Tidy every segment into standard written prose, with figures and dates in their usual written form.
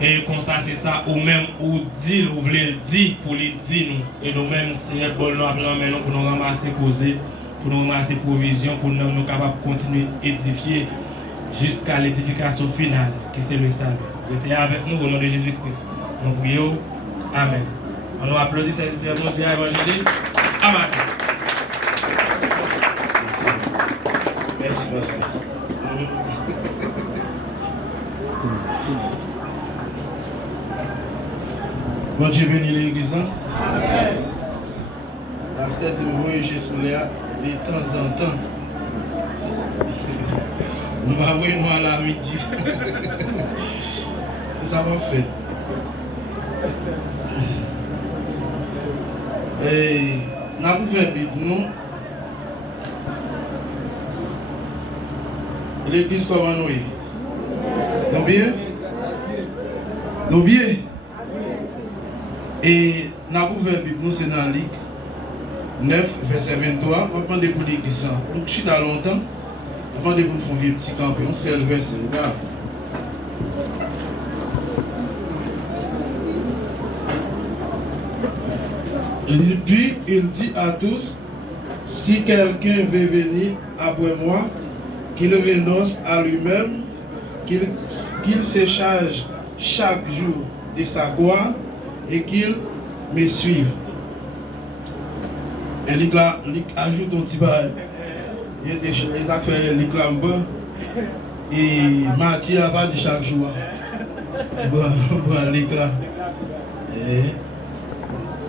Et comme ça, c'est ça, ou même, ou dire, ou voulez le dire, pour les dire nous. Et nous-mêmes, Seigneur, pour nous ramasser causer, pour nous ramasser provision, pour nous capables de continuer à édifier jusqu'à l'édification finale, qui c'est le salut. Restez avec nous au nom de Jésus-Christ. Nous prions. Amen. On nous applaudit cette mondiale évangéliste. Amen. Merci, pasteur. Bon Dieu bénit l'église. Amen. Pasteur dit moi chez Souléa de temps en temps. Nous allons nous à la midi. Ça va faire. Et nous avons fait vite, nous. L'église comment nous est? Nous bien? Nous bien? Et nous avons fait vite, nous c'est dans Luc 9, verset 23. On va prendre pour l'église. Donc je suis dans longtemps. On va prendre pour faire un petit campion. C'est le verset. Regarde. Puis il dit à tous, si quelqu'un veut venir après moi, qu'il renonce à lui-même, qu'il se charge chaque jour de sa croix et qu'il me suive. Et il ajoute un petit bail. Il y a des affaires, il clame et Matthieu a pas de chaque jour. Bon, l'éclat.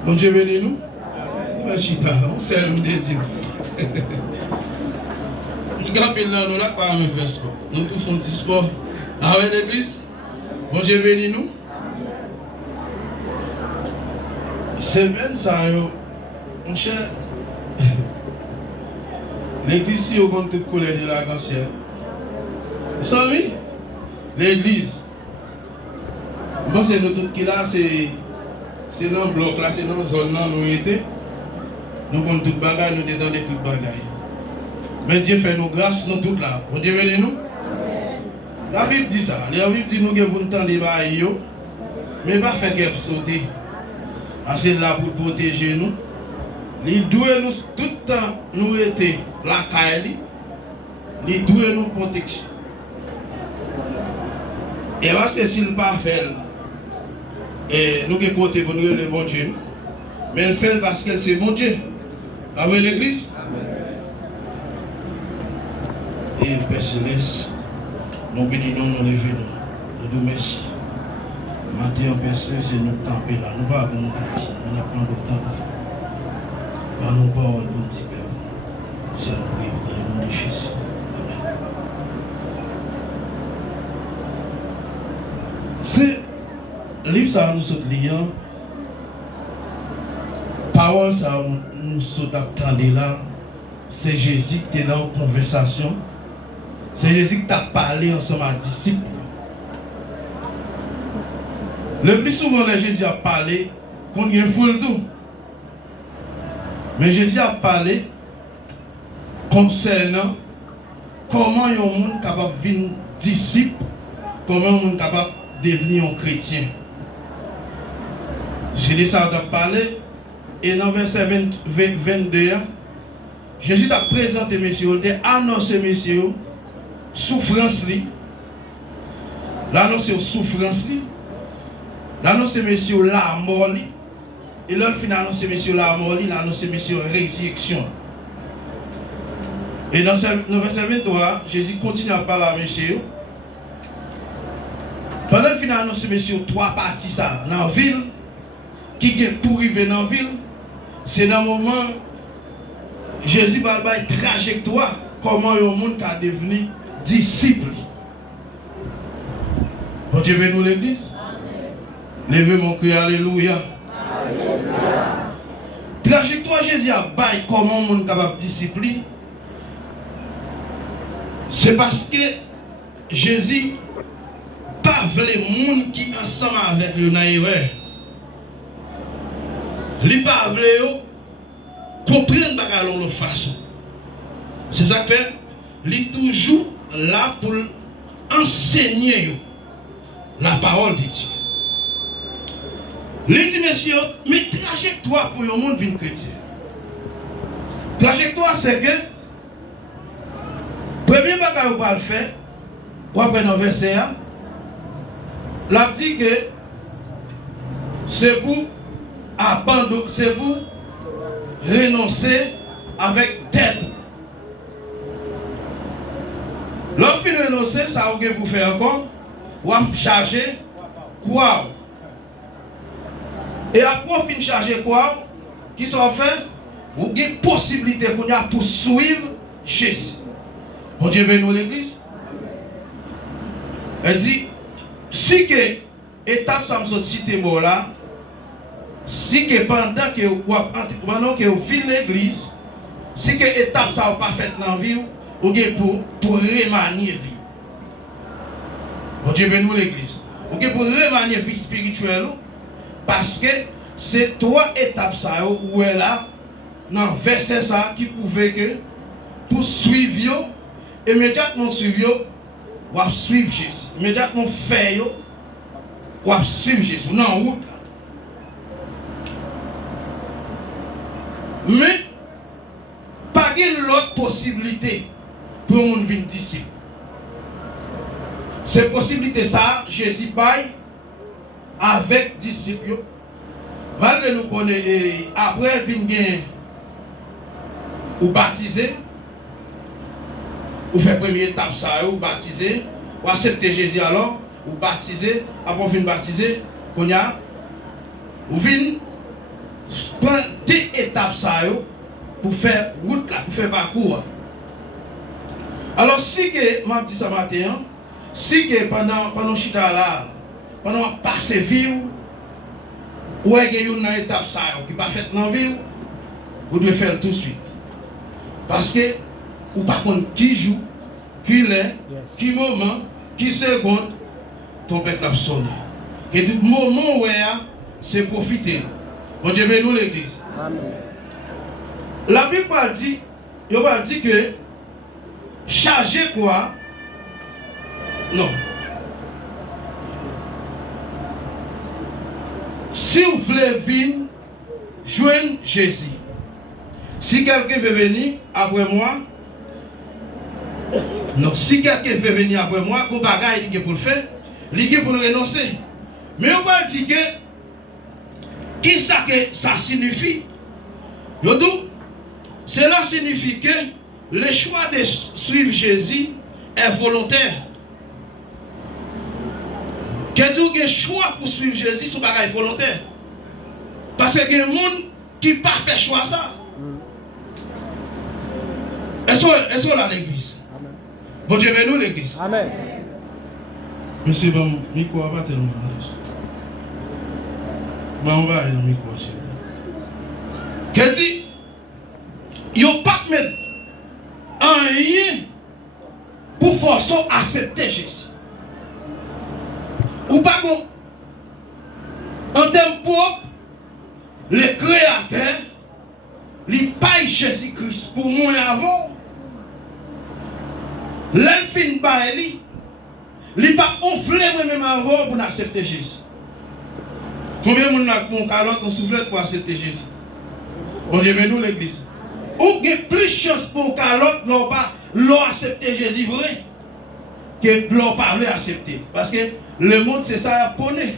Bon Dieu bénis nous. Merci, on sait le Dieu. Nous avons nous là pas à faire sport. Nous tous faisons du sport. Ah ouais, l'église. Bon Dieu bénis nous. Semaine ça, mon cher. L'église, si on compte toute colère de la cancer. Vous savez, l'église. Moi, c'est nous tous qui là, c'est dans le bloc là, c'est dans la zone là, nous étions. Nous comptons toute bagaille, nous détendons toute bagaille. Mais Dieu fait nos grâces, nous toutes là. Vous Dieu bénis nous. La Bible dit ça. La Bible dit nous que vous entendez les mais pas faire qu'elle sauter. C'est là pour protéger nous. Il doit nous tout le temps nous aider la caille. Il doit nous protéger. Et parce que s'il ne pas fait, et nous qui côté pour nous le bon Dieu, mais il fait parce que c'est bon Dieu. Avec l'église. Et le Père Céleste, nous bénissons, nous levons, nous nous merci. Matin, Père Céleste, c'est nous camper là. Nous ne pouvons pas nous petit, nous n'avons pas de temps. Nous ne pouvons pas nous petit Père. C'est la prière dans le nom de Jésus. C'est le livre ça nous sommes liés. Parole ça nous sommes attendus là. C'est Jésus qui est dans la conversation. C'est Jésus qui t'a parlé ensemble à disciples. Le plus souvent, Jésus a parlé qu'on y a foule tout. Mais Jésus a parlé concernant comment un monde capable de devenir disciple, comment un monde capable de devenir un chrétien. J'ai dit ça, on a parlé, et dans verset 22, Jésus a présenté messieurs, il a annoncé messieurs, souffrance li. L'annonce souffrance li. L'annonce messieurs la mort li. Et là il annonce messieurs la mort li, l'annonce messieurs résurrection. Et dans le verset 23, Jésus continue à parler à messieurs. Pendant qu'il annonce messieurs trois parties ça dans la ville qui est pour arriver dans la ville, c'est dans le moment Jésus va une trajectoire comment le monde a devenu disciple. Bon Dieu bénit l'église. Levez mon cri, alléluia. Trajectoire Jésus a bail comment le monde est capable de disciple. C'est parce que Jésus pas les monde qui ensemble avec le naïve. Il pas veut comprendre bagarre de façon. C'est ça que fait, il est toujours là pour enseigner la parole de Dieu. Il dit, monsieur, mais trajectoire pour le monde vient chrétien. Trajectoire, c'est que, premier bagage qu'on va le faire, ou après dans le verset, la dit que c'est pour abandonner, c'est pour renoncer avec tête. L'homme fin renoncer, ça a pour faire encore, ou à charger quoi. Et après, on finit charger quoi, qui sont fait, vous avez une possibilité pour suivre Jésus. Bon Dieu bénit l'église. Elle dit, si que étape ça me cité bon là, si que pendant que vous vivez l'église, si que étape ça n'a pas fait dans la vie, vous avez pour remanier la vie. Bon Dieu bénit l'église. Vous avez pour remanier la vie spirituelle, parce que c'est trois étapes ça où elle a dans le verset ça qui prouvait que pour suivre, immédiatement suivre, ou à suivre Jésus. Immédiatement faire, ou à suivre Jésus. Non, route. Mais, pas l'autre possibilité pour mon venir disciple. Cette possibilité ça, Jésus paye avec disciples. Malgré nous connaissons, après venir ou baptiser, ou faire première étape ça, ou baptiser, ou accepter Jésus alors, ou baptiser, après venir baptiser, qu'on a, ou venir prendre des étapes ça pour faire route là, pour faire parcours. Alors si que, m'a dit ça matin, si que pendant chita là, pendant passer vie, ou est-ce qu'il y a une étape ça qui n'est pas faite dans la vie, vous devez faire tout de suite. Parce que, ou par contre, qui joue, qui l'est, qui moment, qui seconde, ton peuple a sonné. Et du moment où c'est profiter. Bon Dieu bénit l'église. La Bible dit, il va dire que charger quoi? Non. Si vous voulez venir, joindre Jésus. Si quelqu'un veut venir après moi, non, si quelqu'un veut venir après moi, qu'on bagaille il est pour le faire, il est pour le renoncer. Mais on va dire que, qui ça que ça signifie? Cela signifie que le choix de suivre Jésus est volontaire. Que tu as un choix pour suivre Jésus, c'est bagaille volontaire. Parce qu'il y a des gens qui n'ont pas fait choix ça. Est-ce qu'on a l'église? Bon Dieu bénit l'église. Amen. Monsieur, bon, micro va tellement. Bon, on va aller dans le micro. Qu'est-ce que dit? Ils n'ont pas mettre en rien pour forcer à accepter Jésus. Ou pas bon. En termes propres, le Créateur, il paye Jésus-Christ pour moi avant. L'enfin par lui, il pas enflé moi-même avant pour accepter Jésus. Combien de monde a mon calotte en soufflette pour accepter Jésus? On dit, mais nous l'église. Ou il y a plus de chance pour calotte l'on accepter Jésus vrai que l'on pas accepter. Parce que le monde c'est ça poney.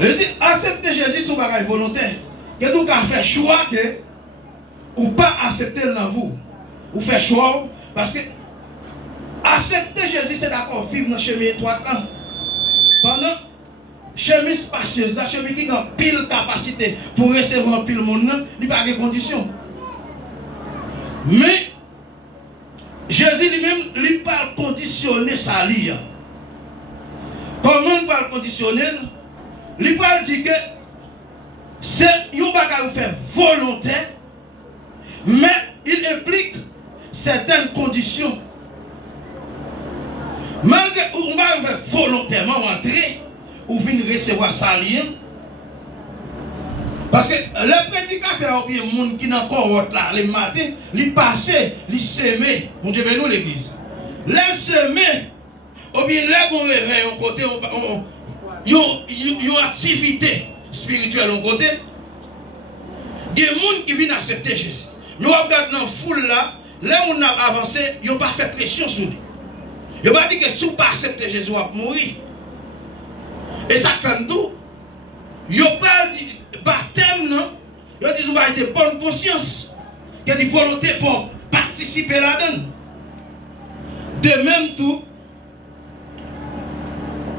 Je dis, accepter Jésus c'est un bagage volontaire. Que tout cas faire choix que ou pas accepter dans vous. Ou faire choix parce que accepter Jésus c'est d'accord vivre dans le chemin étroit. Pendant chemin spacieuse, la chemin qui a pile capacité pour recevoir pile monde, il n'y a pas de conditions. Mais Jésus lui-même, il pas conditionner sa vie. Comment il va conditionner? Il va dire que c'est un bagage faire volontaire, mais il implique certaines conditions. Malgré qu'on va faire volontairement entrer, ou venir recevoir sa lien. Parce que le prédicateur, il y a des gens qui n'ont pas honte là, les matins, ils passent, ils sèment. Mon Dieu, nous l'église. Les semer, ou bien les bons réveils, au côté, une activité spirituelle au côté. Il y a des gens qui viennent accepter Jésus. Nous regardons dans la foule là, les gens qui ont avancé, ils n'ont pas fait pression sur lui. Ils n'ont pas dit que si vous ne pas accepter Jésus, vous allez mourir. Et ça fait tout. Ils n'ont pas dit baptême, non. Ils ont dit que vous avez de bonne conscience. Il y a des volontés pour participer là-dedans. De même tout.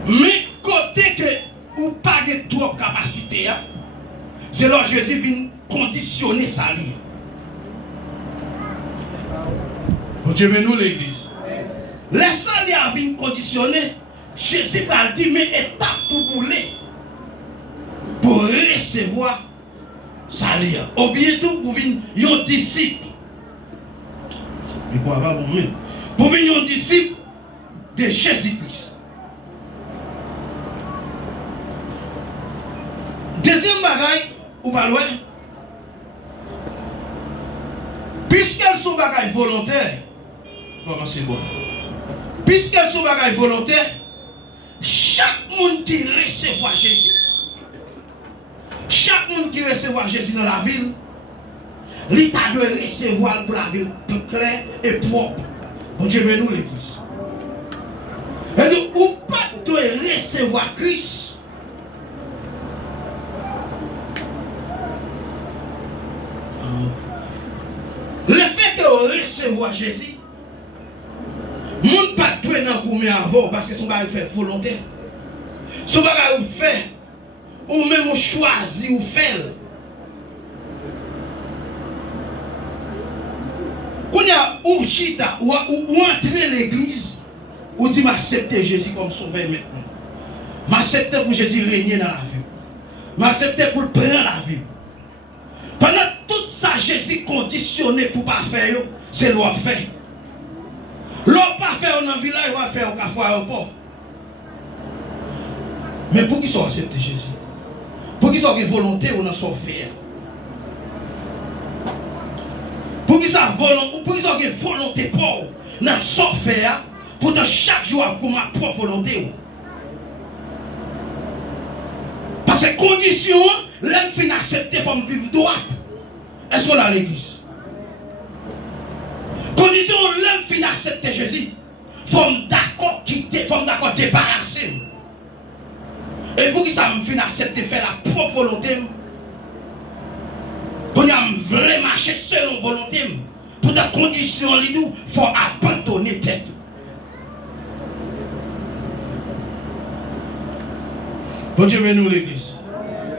Mais côté que ou pas de trop capacité, c'est là que Jésus vient conditionner sa vie. Bon Dieu, nous l'église. Laissez les à venir conditionner. Jésus va dire, mais étape pour bouler. Pour recevoir sa vie. Ou bientôt pour venir un disciple. Pour venir un disciple de Jésus-Christ. Deuxième bagaille, ou pas loin, puisqu'elles sont bagailles volontaires, commencez bon. Puisqu'elles sont bagailles volontaires, chaque monde qui recevra Jésus, chaque monde qui recevra Jésus dans la ville, l'État doit recevoir pour la ville claire et propre. Bon Dieu, mais nous l'église. Et donc, ou pas doit recevoir Christ. Le fait que vous recevez Jésus, monde pas doit dans gourmet avant parce que son bagage fait volontaire. Son bagage fait ou même choisi ou fait. On a ou chita ou entrer l'église ou dit m'accepter Jésus comme sauveur maintenant. M'accepter pour Jésus régner dans la vie. M'accepter pour prendre la vie. Pendant tout ça, Jésus conditionné pour ne pas faire, c'est l'on fait. L'on pas faire dans le village, on va faire au café aéroport. Mais pour qu'ils soient acceptés Jésus, pour qu'ils soient une volonté, on en soit faire. Pour qu'ils soient une volonté pour on soit faire, pour dans chaque jour pour ma propre volonté. Parce que condition, l'homme finit accepter comme vivre droit. Est-ce qu'on a l'église? Condition, l'homme finit accepter Jésus. Faut d'accord quitter, faut d'accord débarrasser. Et pour que ça me finisse accepter faire la propre volonté, pour que je veux marcher selon volonté, pour des conditions, il faut abandonner tête. Bon Dieu, nous l'église.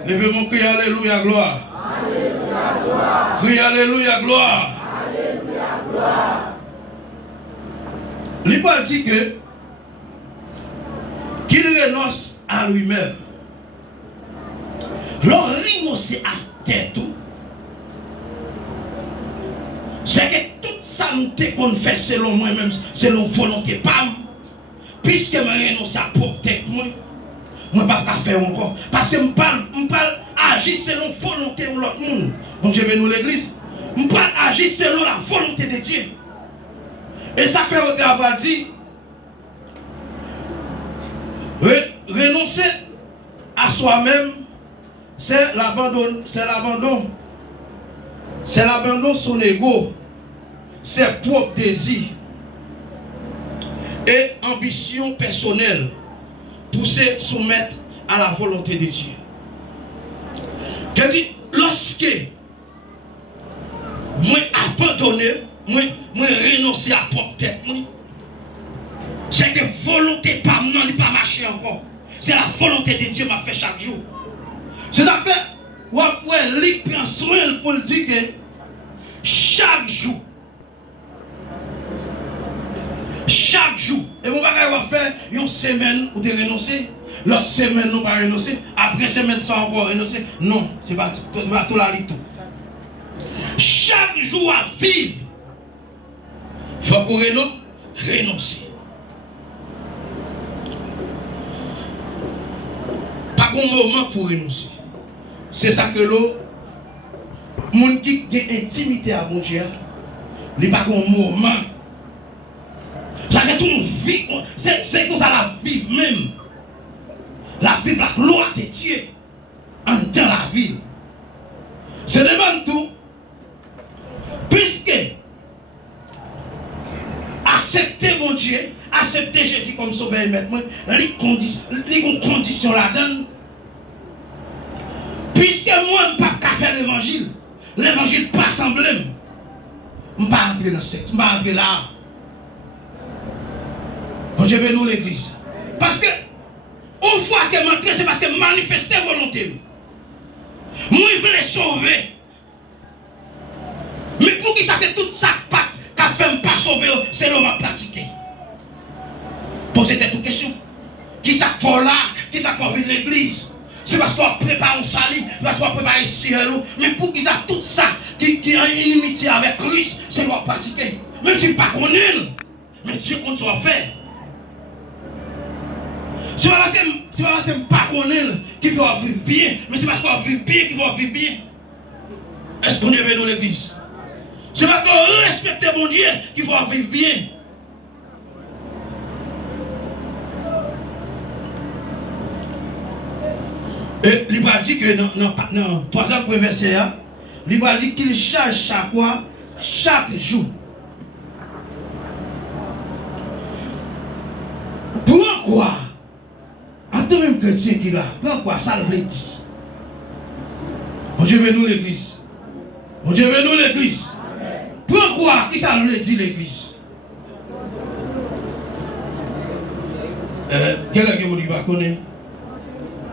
Levez mon cri, alléluia, gloire. Alléluia, gloire. Cri, alléluia, gloire. Alléluia, gloire. L'Ipoil dit que qu'il renonce à lui-même. L'on renonce à tête. C'est que toute ça qu'on fait selon moi-même, selon volonté, pas puisque je renonce à propre tête, moi ne peux pas faire encore. Parce que je parle agir selon la volonté de l'autre monde. Donc je vais nous l'église. Je parle agir selon la volonté de Dieu. Et ça fait au travail dit renoncer à soi-même, c'est l'abandon. C'est l'abandon. C'est l'abandon de son ego, ses propres désirs et ambitions personnelles pour se soumettre à la volonté de Dieu. Dit, lorsque moi abandonner, moi renoncer à propre tête, c'est que volonté pas non, il pas marcher encore. C'est la volonté de Dieu m'a fait chaque jour. C'est à fait, il prend soin pour dire que chaque jour, et mon bagage va faire une semaine où tu renoncer, l'autre semaine nous pas renoncer, après semaine ça encore renoncer. Non, c'est pas tout la tout. Chaque jour à vivre, il faut pour renoncer. Pas un moment pour renoncer. C'est ça que l'eau, mon qui a intimité à mon Dieu, il n'y a pas un moment. Ça c'est son vie, c'est comme ça la vie même. La ville, la loi de Dieu, en dans la ville. C'est le même tout. Puisque accepter mon Dieu, accepter Jésus comme sauveur et maître, les conditions là-dedans. Puisque moi, je ne peux pas faire l'évangile pas semblé, je ne peux pas entrer dans cette, je ne peux pas entrer là. Bon, je vais nous l'église. Parce que, une fois que je m'entre, c'est parce que manifester volonté. Moi, je veux les sauver. Mais pour qui ça, c'est tout ça qui a fait pas sauver, c'est l'homme à pratiquer. Posez-vous une question. Qui ça fait là? Qui ça fait venir l'église? C'est parce qu'on prépare un salut, parce qu'on prépare un ciel. Mais pour qu'ils aient tout ça, qui a une inimitié avec Christ, c'est l'homme à pratiquer. Même si je ne sais pas qu'on est, mais Dieu compte sur faire. C'est pas parce que je ne sais pas qu'on est qu'il faut vivre bien, mais c'est parce qu'on vit bien qu'il faut vivre bien. Est-ce qu'on est venu dans l'église? C'est parce qu'on respecte mon Dieu qu'il faut vivre bien. Et il va dire que dans 3 ans verset, il va dire qu'il charge chaque jour. Pourquoi? En tant que chrétien qui là, pourquoi ça le veut dire? Mon Dieu veut nous l'église. Mon Dieu veut nous l'église. Pourquoi? Qui ça veut dire l'église? Quelqu'un qui vous va connaître.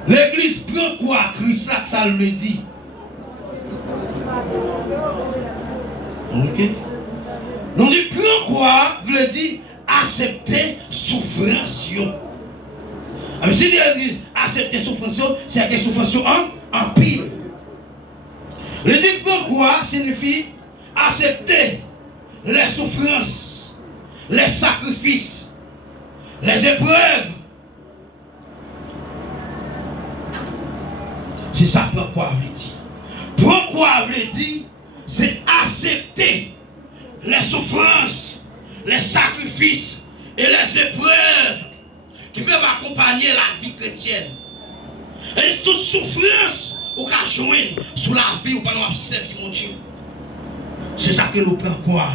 L'église prend quoi? Christ là que ça le dit. Ok? Donc il prend quoi? Veut dire accepter souffrance. Alors si il dit accepter souffrance, c'est des souffrances en pile. Le dit prend quoi? Signifie accepter les souffrances, les sacrifices, les épreuves. C'est ça pourquoi veut dire. Pourquoi veut dire, c'est accepter les souffrances, les sacrifices et les épreuves qui peuvent accompagner la vie chrétienne. Et toute souffrance ou qu'à joindre sous la vie ou pendant servir mon Dieu. C'est ça que nous prenons quoi.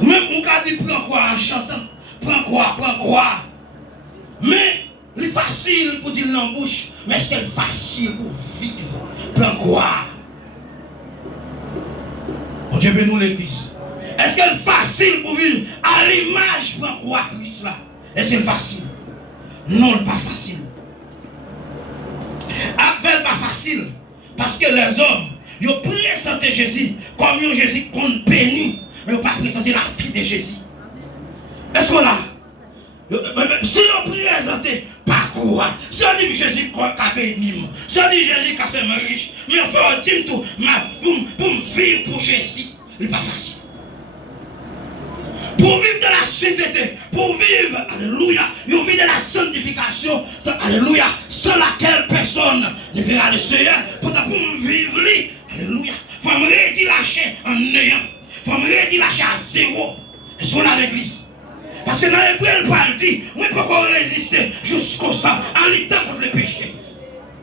Même on peut dire prends quoi en chantant. Prends quoi. Mais c'est facile pour dire dans la bouche, mais est-ce qu'elle est facile pour vivre? Prends quoi? Bon Dieu bénit l'église. Est-ce qu'elle est facile pour vivre à l'image? Prends quoi Christ là? Est-ce qu'elle est facile? Non, pas facile. Après, pas facile. Parce que les hommes, ils ont présenté Jésus comme un Jésus qu'on bénit, mais ils n'ont pas présenté la vie de Jésus. Est-ce qu'on l'a? Si on présente pas quoi, si on dit Jésus qui a béni, si on dit Jésus qui a fait me riche, mais on fait dire tout, pour me vivre pour Jésus, ce n'est pas facile. Pour vivre de la sainteté, pour vivre, alléluia, une vie de la sanctification, alléluia, sans laquelle personne ne verra le Seigneur, pour me vivre, alléluia, il faut me redire en néant, il faut me redire à zéro, et sur l'église. Parce que dans l'hébreu, elle parle dit, moi, pourquoi résister jusqu'au sang, en luttant contre le péché.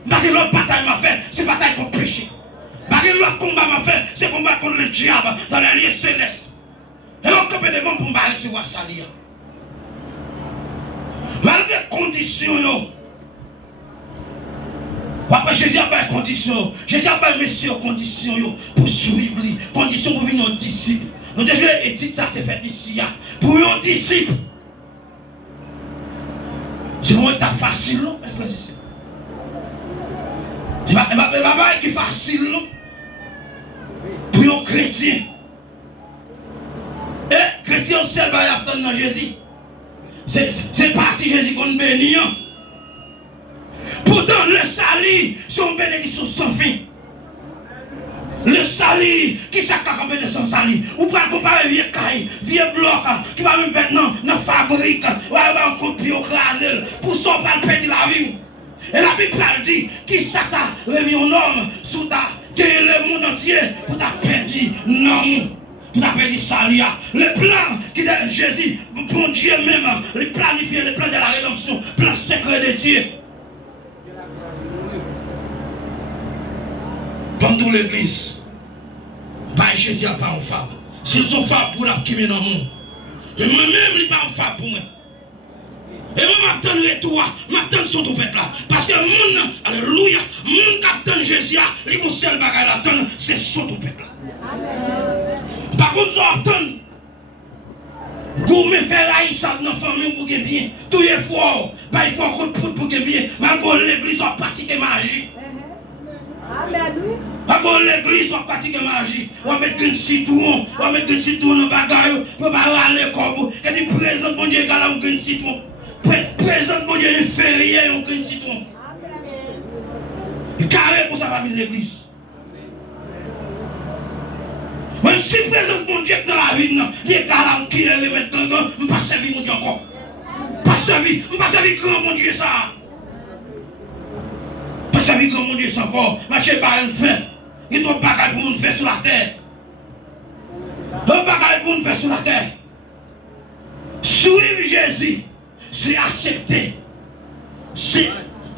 Parce que l'autre bataille m'a fait, c'est bataille contre le péché. Parce que l'autre combat m'a fait, c'est combat contre le diable dans les lieux célestes. Et l'autre peut devant pour me recevoir ça. Malgré les conditions, après Jésus a pas de conditions, Jésus a pas de messieurs conditions pour suivre les conditions pour venir aux disciples. Nous devons étudier ça qui fait ici. Pour un disciple. C'est une étape facile, non? C'est pas qui facile, non? Pour un chrétien. Et chrétien seul va y attendre dans Jésus. C'est parti Jésus qu'on bénit. Pourtant, le salut, c'est une bénédiction sans fin. Le salut, qui s'est capable de son salut? Ou pas comparer vieux caille, vieux bloc, qui va même maintenant dans la fabrique, ou avoir un coup de pied au crâne, pour son pas perdre la vie. Et la Bible dit, qui ça remis un homme sous ta, que le monde entier, pour ta perdu, non. Pour ta perdu salut. Le plan qui est Jésus, pour Dieu même, le planifié, le plan de la rédemption, plan secret de Dieu. Comme toute l'église, pas Jésus n'a pas en femme. S'ils sont femmes pour la qui dans le monde. Et moi-même, il n'est pas en femme pour moi. Et moi, je m'attendrai toi, je m'attends son trompette là. Parce que le monde, alléluia, le monde qui attend Jésus, il y a un seul bagage à attendre, c'est son trompette là. Par contre, je attends. Vous me faites ça dans la famille pour que bien. Tout est fort. Il faut un coup pour que bien. Malgré l'église, on pratique magie. Malgré l'église, on pratique magie. On va mettre un citron. On va mettre un citron dans le bagage. On va aller comme vous. Quand il présente mon Dieu, il y a un citron. Présente mon Dieu inférieur, un citron. Carré pour ça va venir l'église. Même si présente mon Dieu dans la vie, il est là qui est le mettre dans le je ne pas servir mon Dieu encore. Pas servir, je ne pas servir grand mon Dieu ça. Pas servir grand mon Dieu ça encore. Marcher par un fait. Il y a des bagages pour nous faire sur la terre. Des bagages pour nous faire sur la terre. Suivre Jésus, c'est accepter. C'est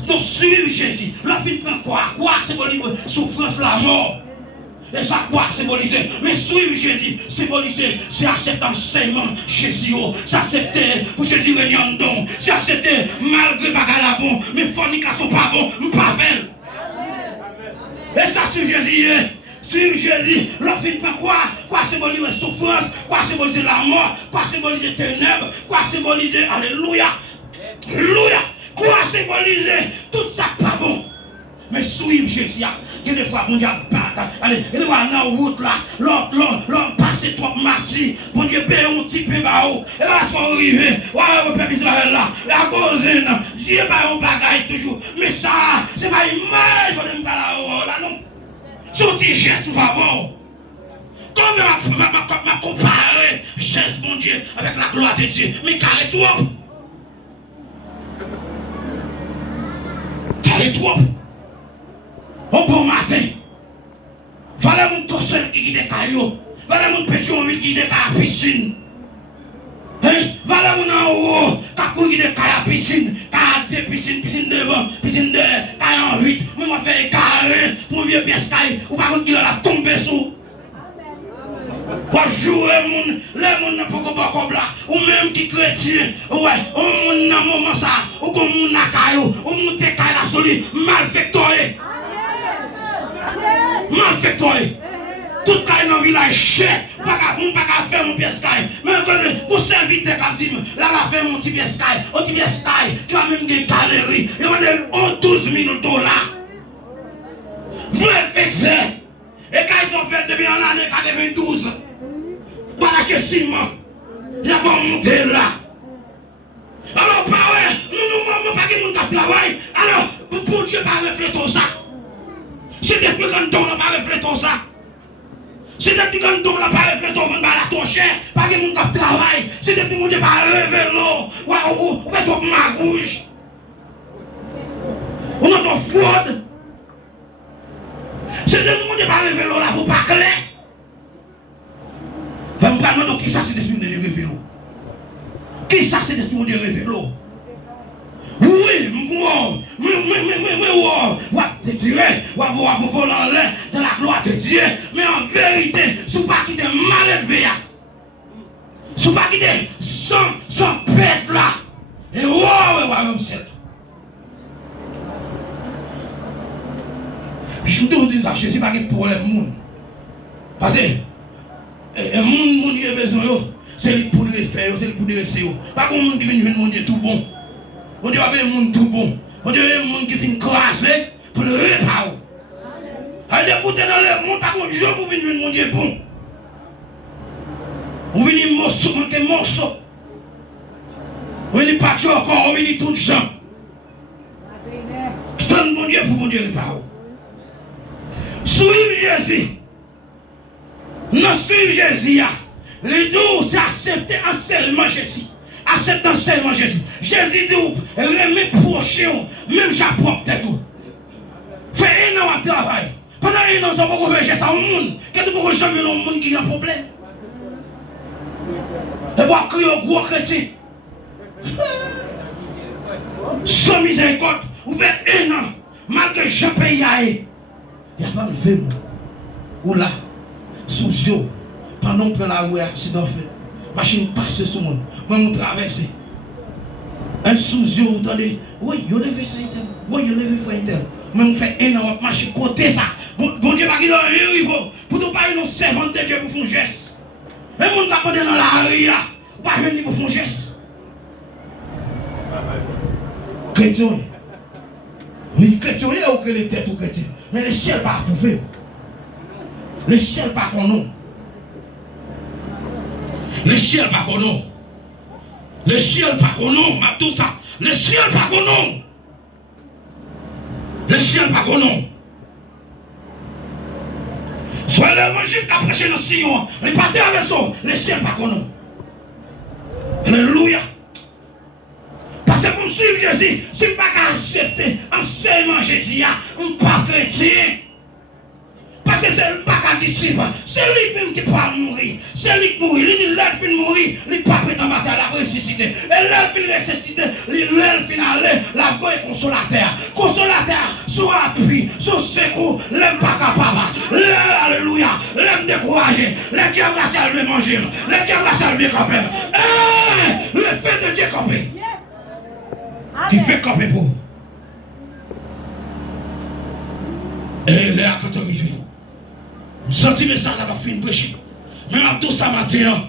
donc suivre Jésus. La vie prend quoi? Quoi symbolise souffrance, la mort. Et ça quoi symboliser? Mais suivre Jésus, symboliser, c'est accepter l'enseignement Jésus. C'est accepter pour Jésus venir en don. C'est accepter malgré bagala bon, mais fornication pas bon, pas faire. Et ça suivre Jésus. Suivre Jésus, la fin pas quoi? Quoi symboliser souffrance? Quoi symboliser la mort? Quoi symboliser ténèbres? Quoi symboliser, alléluia, alléluia. Quoi symboliser tout ça pas bon? Mais suivre Jésus, il y a des fois, mon Dieu, allez, il va dans la route là, l'on passe trois martyrs, mon Dieu, paye un petit peu bas-haut, et là, ils sont arrivés, ouais, mon peuple Israël là, la cause, Dieu, pas un bagage toujours, mais ça, c'est pas une image, on n'aime pas là, non. Son petit geste, va bon. Comme m'a comparé, geste, mon Dieu, avec la gloire de Dieu, mais carré-toi. Carré-toi. Au bon matin, voilà mon tosser qui est caillou, voilà mon petit homme qui est à la piscine. Voilà mon en haut, qui est à la piscine, qui a deux piscines, piscine devant, piscine derrière, qui a en 8, moi je fais carré pour vieux pièce caille, ou par contre qui a tombé sous. Pour jouer les gens ne peuvent pas comme là, ou même qui chrétien, ouais, au monde dans moment ça, ou comme mon caillou, ou mon caille la solide, mal factoré. Mal fait toi. Tout le monde dans le village, cher. Pas qu'à faire mon pièce caille. Mais pour s'inviter, quand tu là, la faire mon petit pièce caille. Au petit pièce caille, tu as même des galeries. Et on a 12 000 $. Moi, je fais. Et quand ils ont fait depuis en année 92, voilà que ciment. Il y a pas monté là. Alors, pas ouais, nous, pas que nous travaillons. Alors, pour Dieu, pas refléter ça. C'est des plus grands dons, on n'a pas reflété ça. C'est des plus grands dons, on n'a pas reflété, on va la ton cher, pas que mon cap travail. C'est des plus grands dons, on n'a pas révélé. On fait trop magouche. On a trop fraude. C'est des gens qui n'ont pas révélé là, pour pas clair. Je me demande qui ça c'est des gens qui révélé. Qui ça c'est des gens qui révélé. Oui, moi, te tirer, vous voler en l'air de la gloire de Dieu, mais en vérité, si vous ne pas quitter mal élevé, si vous ne pas quitter sans bête là, et wow, c'est. Je me dis que Jésus n'a pas de problème. Parce que le monde qui a besoin, c'est pour le faire, c'est pour le laisser. Pas comme le monde qui vient mon Dieu tout bon. On dit qu'il y a un monde tout bon. On dit qu'il y a un monde qui vient craser pour le réparer. Allez écouter dans le monde, par contre, je pour venir mon Dieu bon. On vient morceau, on vient morceau. On vient pas encore, on vient tout gens. Tout mon Dieu pour mon Dieu réparer. Suivre Jésus. Non, suivre Jésus. Les deux, c'est accepter enseignement Jésus. Accepter enseignement Jésus. Jésus dit, remet prochain, même j'apprends peut-être tout. Fais un an de travail. Pendant un an, ça va converger ça au monde. Qu'est-ce que vous jamais au monde qui a un problème? Et vous crier au gros chrétien. Sans miséricorde, vous faites un an, malgré que je paye à eux. Il n'y a pas de fait, ou là, sous yeux, pendant que la rue accident fait, machine passe sur moi, moi je traverse. Un sous yeux, vous entendez, oui, vous devez faire ça, oui, vous devez faire ça. Moi je fais un an, machine côté ça. Bon Dieu, pas qu'il y ait un niveau, pour ne pas une servante de Dieu pour faire un geste. Et mon qui a dans la rue, pas venir pour faire un geste. Chrétien, oui, chrétien, il y a aucune tête pour chrétien. Mais le ciel pas approuvé. Le ciel pas qu'on nom. Le ciel pas qu'on nom. Le ciel pas qu'on nom. Tout ça. Le ciel pas qu'on nom. Le ciel pas qu'on nom. Soit l'évangile qui a prêché dans le Seigneur. Les partis avec ça. Le ciel pas qu'on nom. Alléluia. Parce que pour suivre Jésus, si je ne peux pas accepter enseignement Jésus, je ne suis pas chrétien. Parce que c'est le pas qu'un disciple, c'est lui-même qui peut mourir. C'est lui qui mourit. Il dit l'heure fin mourir, il n'est pas prêt à mater, la ressusciter. Et l'heure fin ressusciter, l'heure finale, la voix est consolateur. Consolateur, sur appui, sur secours, l'homme pas capable. Alléluia, l'homme découragé, le diable va saluer manger, le diable va saluer camper. Le fait de Dieu camper. Qui fait camper pour. Et l'heure quand on arrive. Senti mais ça n'a pas fini de prêcher. Mais je tout ça matin.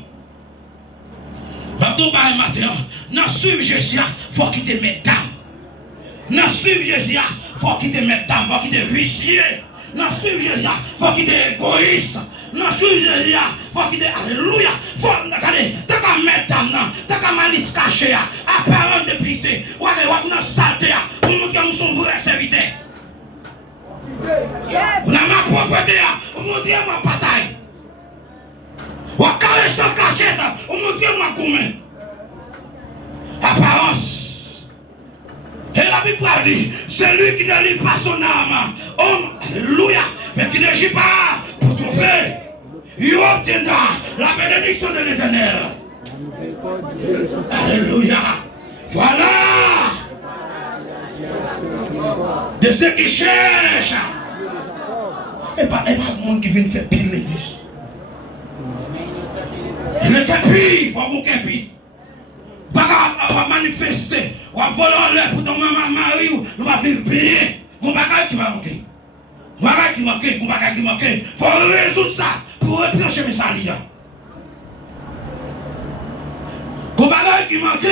Je tout ça matin. Dans suivre Jésus, il faut qu'il te mette dame. Dans suivre Jésus, il faut qu'il te mette dame. Il faut qu'il te vicieux. Dans suivre Jésus, il faut qu'il te égoïste. Dans suivre Jésus, il faut qu'il te. Alléluia. Regardez, tu as mettre dame, tu as malice cachée, apparent de pitié. Ou dans saleté, pour nous que nous sommes vrais serviteurs. On a ma propreté, on montre ma bataille. On a calé sans cachette, on montre ma commune. Apparence. Et la Bible dit, c'est lui qui ne lit pas son âme. Homme, alléluia, mais qui ne gît pas pour trouver. Il obtiendra la bénédiction de l'Éternel. Alléluia. Voilà. De ceux qui cherchent. Et pas le monde qui vient faire pile l'église. Le capi, il faut mon capi. On va manifester, on va voler en l'air pour ton maman mari, on va vivre bien. Mon bagage qui va manquer. Mon bagage qui manque, mon bagage qui manque. Il faut résoudre ça pour reprendre mes salières. Mon bagage qui manque,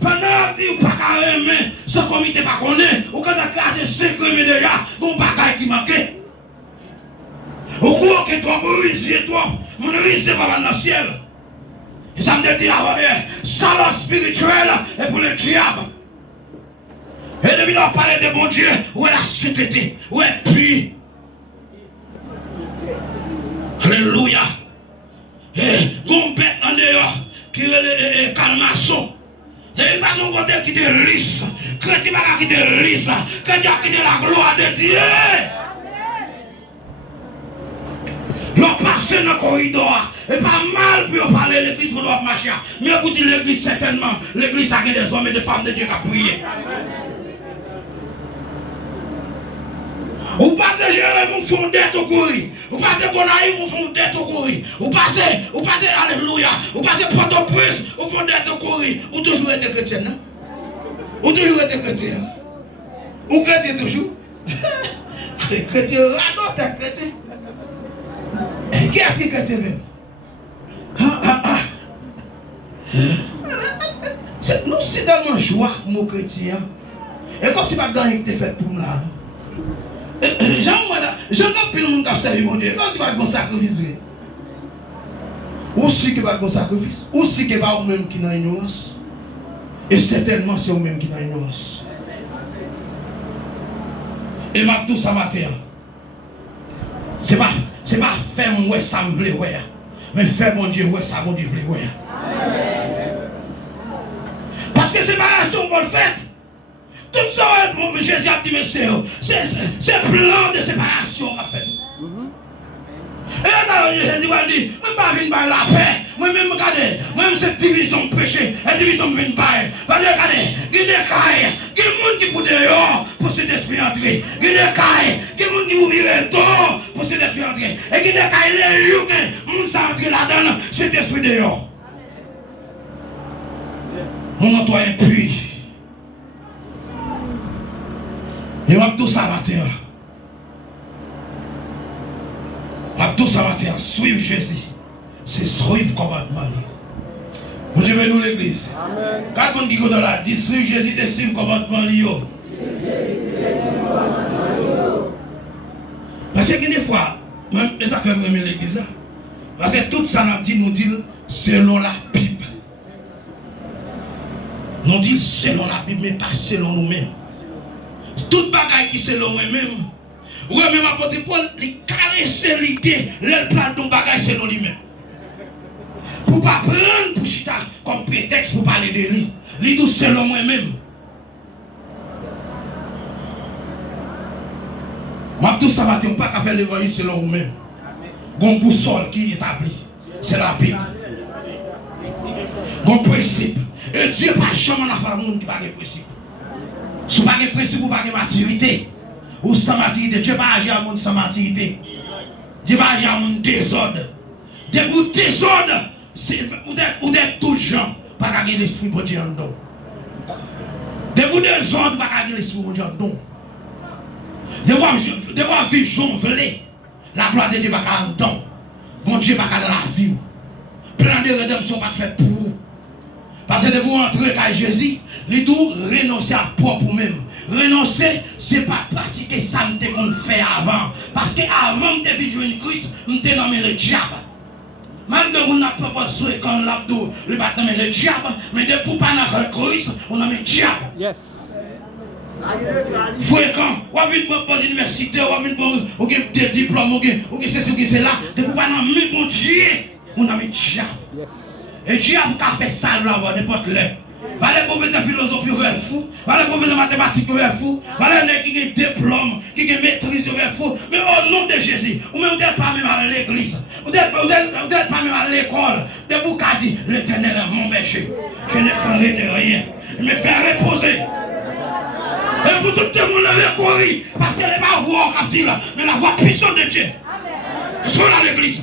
pendant que vous ne pouvez pas aimer, ce comité pas connaît, ou quand vous avez classé 5 déjà, mon bagage qui manque. Vous croyez que toi, vous risez, toi, vous ne risez pas dans le ciel. Et ça me dit, salaud spirituel et pour le diable. Et depuis là, on parlait de mon Dieu, où est la sainteté, où est puis. Alléluia. Et mon bête en dehors, qui est le calmaçon. C'est pas son côté qui te lisse, que tu vas quitter lisse, que tu as quitté la gloire de Dieu. L'on passe dans le corridor, et pas mal pour parler de l'église pour doit marcher. Mais écoutez l'église certainement, l'église a des hommes et des femmes de Dieu qui ont prié. Ou pas que Jérémie vous font dette au courir. Ou pas que Gonaïm vous font dette au courir. Ou passez, alléluia. Ou passez Port-au-Prince, vous font dette au courir. Ou toujours être chrétien, non? Ou toujours être chrétien? Ou chrétien toujours? Chrétien, non, t'es chrétien. Qui est-ce qui est chrétien même? Nous, c'est tellement joie, mon chrétien. Et comme si pas de gagner que tu fait pour nous là. J'aime plus le monde qui a servi mon Dieu. Quand tu vas te sacrifice, ou si tu vas te sacrifice, ou si tu vas vous-même qui n'a ignorance. Et certainement c'est vous-même qui n'a ignorance. Et ma tout ça matin. C'est pas faire moi ça me plaît, mais faire mon Dieu, ça mon Dieu plaît. Parce que c'est pas la chose qu'on fait. Tout ça, Jésus a dit, c'est plan de séparation qu'on a fait. Et là, Jésus va dire, je ne vais pas venir par la paix. Moi-même, regardez, moi-même, cette division prêchée, la division vient par. Parce que, regardez, il y a des cailles, il y a des gens qui pour dehors pour cet esprit entrer. Il y a des cailles, il y a des gens qui vont vivre dehors pour cet esprit entrer. Et il y a des cailles, les gens qui vont entrer là-dedans, cet esprit dehors. On entend un puits. Et on va tout ça matin. On va tout ça matin. Suivre Jésus. C'est suivre commandement. Vous devez nous l'église. Quand on dit que dans la dit suivre Jésus, c'est suivre commandement. Parce que des fois, même les affaires de l'église, parce que tout ça nous dit selon la Bible. Nous dit selon la Bible, mais pas selon nous-mêmes. Toute bagaille qui est selon nous-mêmes. Oui, même apôtre Paul, il caresse l'idée, le plan de bagaille selon lui-même. Pour ne pas prendre pour chita comme prétexte pour parler de lui. Il dit selon moi-même. Moi, tout ça va, on ne peut pas faire l'évangile selon vous-même. Bon boussole qui est établi, c'est la Bible. Bon principe. Et Dieu pas jamais dans la famille qui n'a pas de principe. Si vous n'avez pas de principe, vous n'avez pas de maturité. Ou sans maturité. Dieu pas agir à monde sans maturité. Dieu pas agir à monde désordre. Dès que vous désordre, vous êtes tous gens, pas gagner l'esprit pour Dieu en don. Dès que vous désordre, pas gagner l'esprit pour Dieu en don. Dès que vous vivre jonglé, la gloire de Dieu pas en don. Bon Dieu pas dans la vie. Plan de rédemption pas fait pour vous. Parce que de vous entrer à Jésus, les tout renoncer à propre même. Renoncer, ce n'est pas pratiquer ça qu'on fait avant. Parce qu'avant de vivre une Christ, nous avons nommé le diable. Malgré que vous n'avez pas besoin quand l'abdo, le bâtiment le diable, mais depuis que vous n'avez pas Christ, on a mis le diable. Yes. Fréquent, vous avez une bonne université, vous avez des diplômes, vous avez ceci, vous avez cela, depuis que vous n'avez pas bon Dieu, on a mis le diable. Yes. Et Dieu a fait ça là-bas, n'importe là. Valez professeur de philosophie, vous êtes fou. Valez professeur de mathématiques, vous êtes fou. Valez les qui ont diplôme, qui ont maîtrise, vous êtes fou. Mais au nom de Jésus, vous n'êtes pas même à l'église. Vous n'êtes pas même à l'école. De vous qui a dit, l'Éternel est mon berger. Je ne craindrai de rien. Il me fait reposer. Et vous tout le monde avez couru. Parce qu'elle n'est pas voix au captif là, mais la voix puissante de Dieu. Est-ce qu'on a l'église?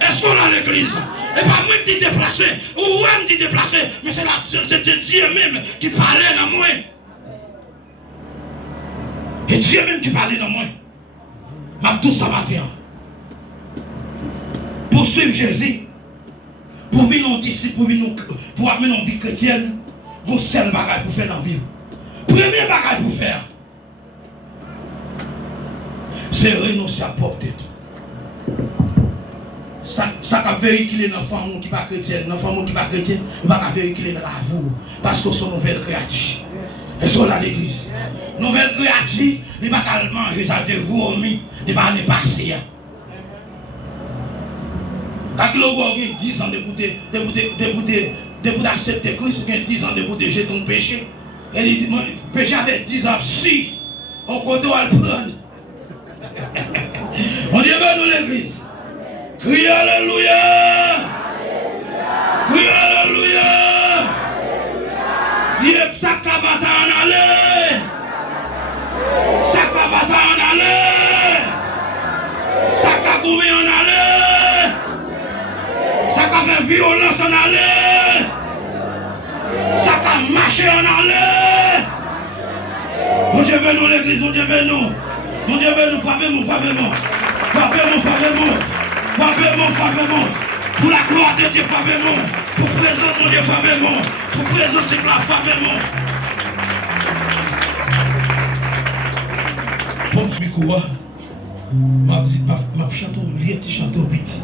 Est-ce qu'on a l'église? Et pas même qui déplacé, ou même qui déplacé, mais c'est Dieu même qui parlait dans moi. Et Dieu même qui parlait dans moi. Ma douce matin. Pour suivre Jésus, pour vivre nos disciples, pour amener nos vies chrétiennes, vous seul bagage pour faire dans la vie. Premier bagage pour faire, c'est renoncer à porter tout. Ça va véhiculer dans l'enfant qui n'est pas chrétien, l'enfant qui n'est pas chrétien, il va véhiculer dans la vie. Parce que c'est une nouvelle créature. Et c'est là l'église. Nouvelle créature, il va manger ça de vomi, il va aller passer. Quand le gars a 10 ans de accepter Christ, il a 10 ans de protéger ton péché. Et il dit, mon péché avait 10 ans, si, on compte à le prendre. On dit, nous l'église. Crie Alléluia! Crie Alléluia! Dieu que ça cabata en aller! Ça cabata en aller! Ça cagoumé en aller! Ça fait violence en aller! Ça fait marcher en aller! Mon Dieu veut nous l'église, mon Dieu veut nous! Mon Dieu veut nous, frappez-nous, frappez-nous! Frappez-nous, frappez-nous! Frappez-moi, frappez-moi. Pour la gloire de Dieu, frappez-moi. Pour présence de Dieu, frappez-moi. Pour présence de gloire, frappez-moi. Bon, je suis quoi? Ma chanteau, lié, petit chanteau, vite.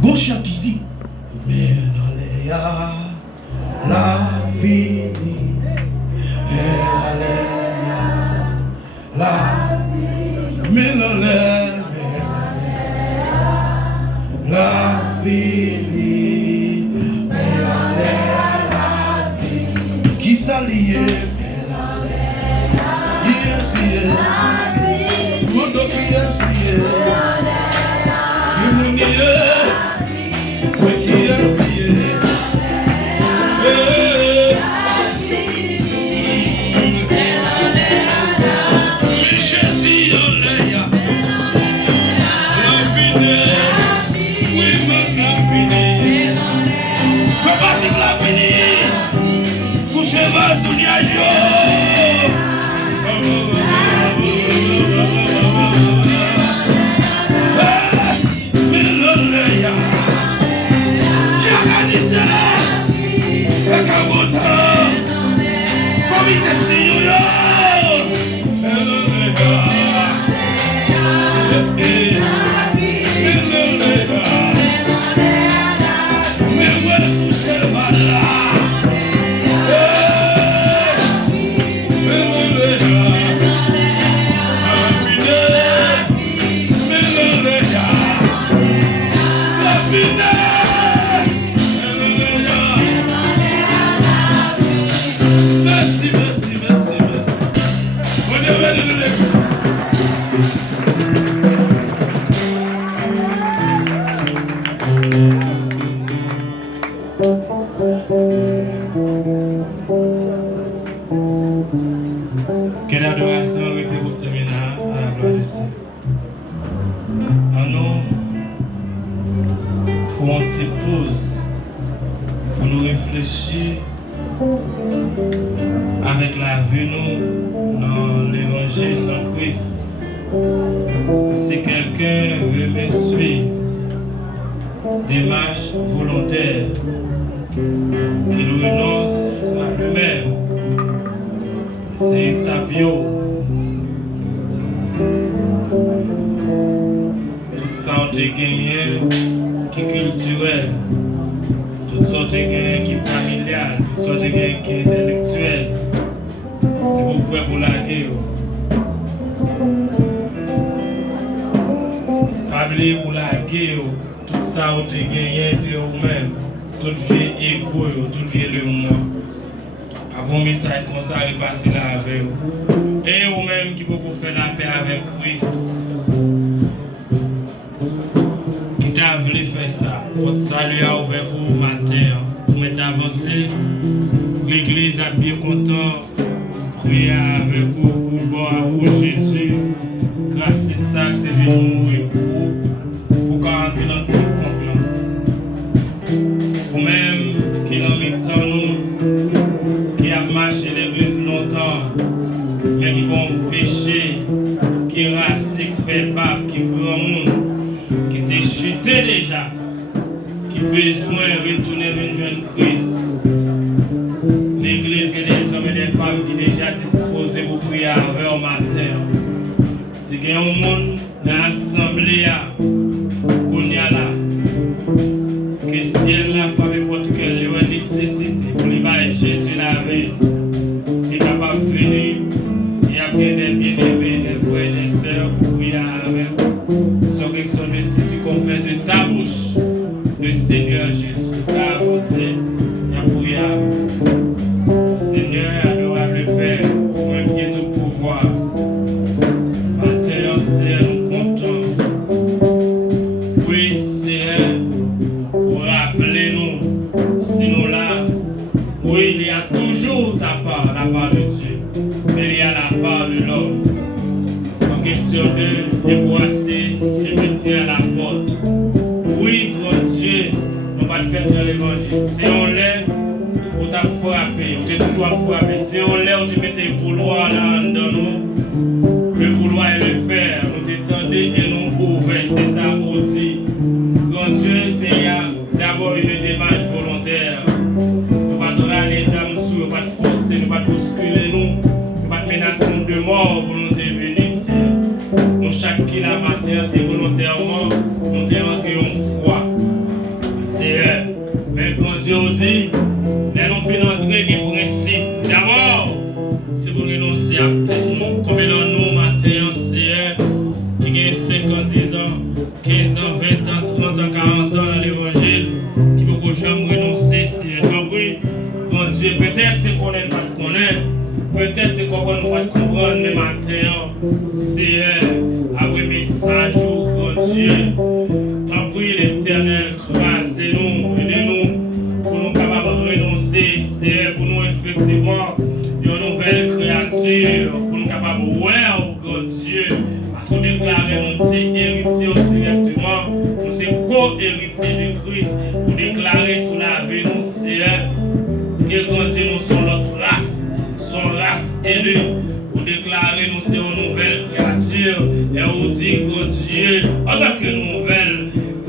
Bon chant qui dit, mais alléluia, la vie, la vie, mais alléluia. La vie, la vie, qui s'allie, qui est mon dos qui est Que l'adoration était au séminaire à la gloire de Dieu. En nous, pour une petite pause, pour nous réfléchir avec la vue nous dans l'évangile, dans Christ. Si quelqu'un veut me suivre, démarche volontaire, qu'il renonce à lui-même, c'est Tabio. Toutes sortes de gagnants qui culturels, toutes sortes de gagnants qui familiales, toutes sortes de gagnants qui intellectuels. C'est pourquoi vous laguez. Pas oublier pour laguer, tout ça vous avez gagné de vous-même, tout vie égo, tout vie le moi. Avant le message comme ça, il passe là avec vous. Et vous-même qui pouvez faire la paix avec Christ. Qui t'a voulu faire ça. Votre salut a ouvert pour vous matin. Pour m'être avancé. L'église a bien content. Prier avec vous pour boire à vous Jésus. Grâce à ça que vous êtes venu mourir pour qu'on rentre dans tout complot. Vous-même qui l'en met en nous, qui a marché l'église longtemps, mais qui vont pécher, qui racé, qui fait pas, qui prend monde, qui t'est chuté déjà, qui besoin de retourner vers Christ. L'église que des hommes et des femmes qui déjà disposés pour prier avec au matin. Si il y a un monde dans l'assemblée, qu'on y a là, que si elle n'a pas n'importe quelle nécessité pour lui battre Jésus la veille, il est capable de venir, il y a bien des bien-aimés, des frères et des sœurs pour prier avec vous. Sans question de si tu confesses de ta bouche, le Seigneur Jésus t'a avancé, il a prié avec vous. Seigneur, adorable Père, moi qui ai tout pouvoir. Oui, il y a toujours ta part, la part de Dieu, mais il y a la part de l'homme. Sans question de déboisser, je me tiens à la porte. Oui, mon Dieu, on va le faire dans l'évangile. Si on l'est, on t'a frappé, on t'a toujours frappé. Si on l'est, on te met le vouloir là dans nous. Le vouloir et le faire, on t'étendait et non ouvert. C'est ça qu'on dit. Grand Dieu, c'est d'abord une démarche volontaire. Les âmes sous, nous ne pas forcer, nous ne pas bousculer, nous ne pas menacer nous de mort pour nous devenir ici. Nous, chaque qui la matin, c'est volontairement, nous devons entrer en foi. C'est mais quand Dieu dit, nous faisons entrer des principes. D'abord, c'est pour renoncer à nous, comme dans nous, matin, c'est qui a 50 ans, 15 ans, 20 ans, 30 ans, 40 ans dans l'évangile, qui ne peut jamais renoncer, c'est compris. Mon Dieu, peut-être c'est qu'on n'aime pas de connaître, peut-être c'est qu'on ne va pas comprendre, mais maintenant, c'est après message, oh Dieu, t'en prie l'Éternel, grâce-nous, aidez-nous, pour nous capables de renoncer, c'est pour nous effectivement, une nouvelle créature, pour nous capables de voir, oh Dieu, parce qu'on déclare, nous c'est héritier aussi directement, nous c'est co-héritier de Christ, pour déclarer sous la vie, nous c'est que quand Dieu nous sommes notre race élue, pour déclarer nous c'est une nouvelle créature, et on dit que Dieu, en tant que nouvelle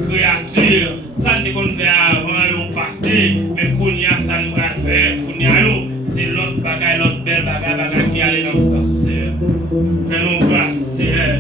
créature, ça ne qu'on fait avant au passé, mais qu'on y a ça nous va faire, qu'on y a c'est l'autre bagaille, l'autre belle bagaille qui allait dans ce sens, Seigneur. Fais-nous grâce, Seigneur,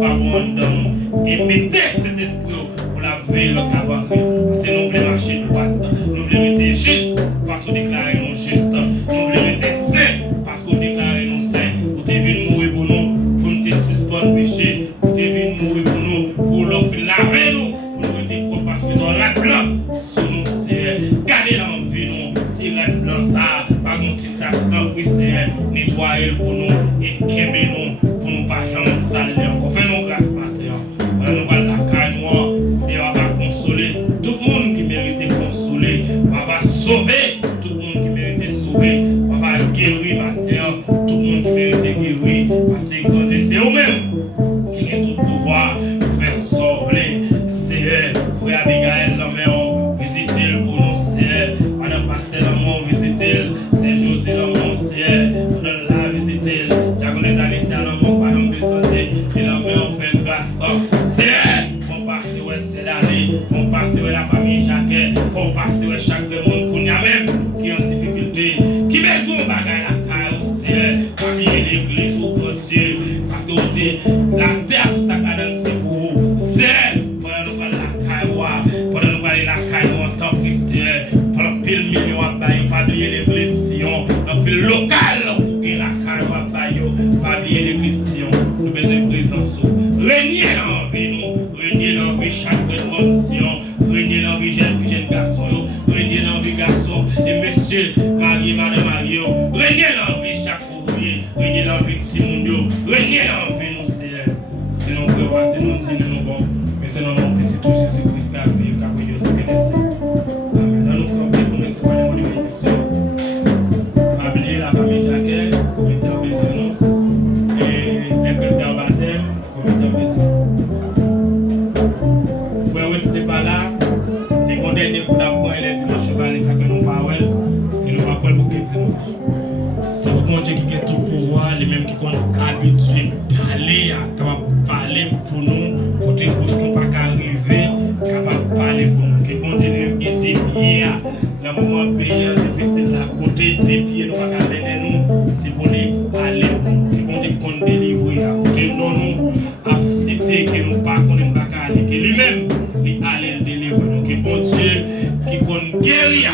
pardon dans nous, et mettez cet esprit pour la veille, le cabaret, c'est nous voulons marcher droit, nous voulons être juste, parce qu'on déclare nous juste, nous voulons être saints, parce qu'on déclare nous saints, pour te venir mourir pour nous, pour nous te suspendre péché, pour te venir mourir pour nous, pour l'offrir laver nous, pour nous retirer propre, parce que dans la blanc, sur nous, c'est garder dans vie nous, c'est la blanc ça, par contre, si ça se oui, c'est nettoyer pour nous, et qu'aimer nous, pour nous pas jamais salir, encore fais-nous grâce, matin, nous va la caille noire, c'est on va consoler, tout le monde qui mérite consoler, on va sauver, tout le monde qui mérite sauver, on va guérir, matin, pas oublier les Christians, nous besoin de présence. Régnez dans la vie, nous, régnez dans la vie chaque dimension, régnez dans la vie jeune garçon, régnez dans la vie garçon, et monsieur, Marie, madame Marie, régnez dans la vie chaque ouvrier, régnez dans la vie de Simon, régnez dans la vie, nous, c'est non prévoir, c'est non dire nous bon, mais c'est non non, c'est tout Jésus-Christ qui a vécu, qui a vécu, c'est que c'est. Amen. Dans nous sommes bien, nous sommes pas les bénédictions. Oubliez la famille Jacquet, comité en maison, et les chrétiens en baptême, comité en maison. Oui, c'était pas là, les condamnés pour d'apprendre les dimanches chevalés, ça que nous parlons, et nous ne parlons pas pour qu'ils dimanche. C'est pour moi qui a tout pouvoir, les mêmes qui sont habitués à parler, à parler pour nous, pour que nous ne pas arriver, capable de parler pour nous, qui continuent à aider bien. Le moment pays difficile, la côté des pieds, nous ne pouvons pas aider nous, c'est pour nous aller, qui continuent à délivrer, à côté de nous, à citer que nous ne pouvons pas aller, que lui-même, il allait le délivrer. Donc, bon Dieu, qui compte guérir.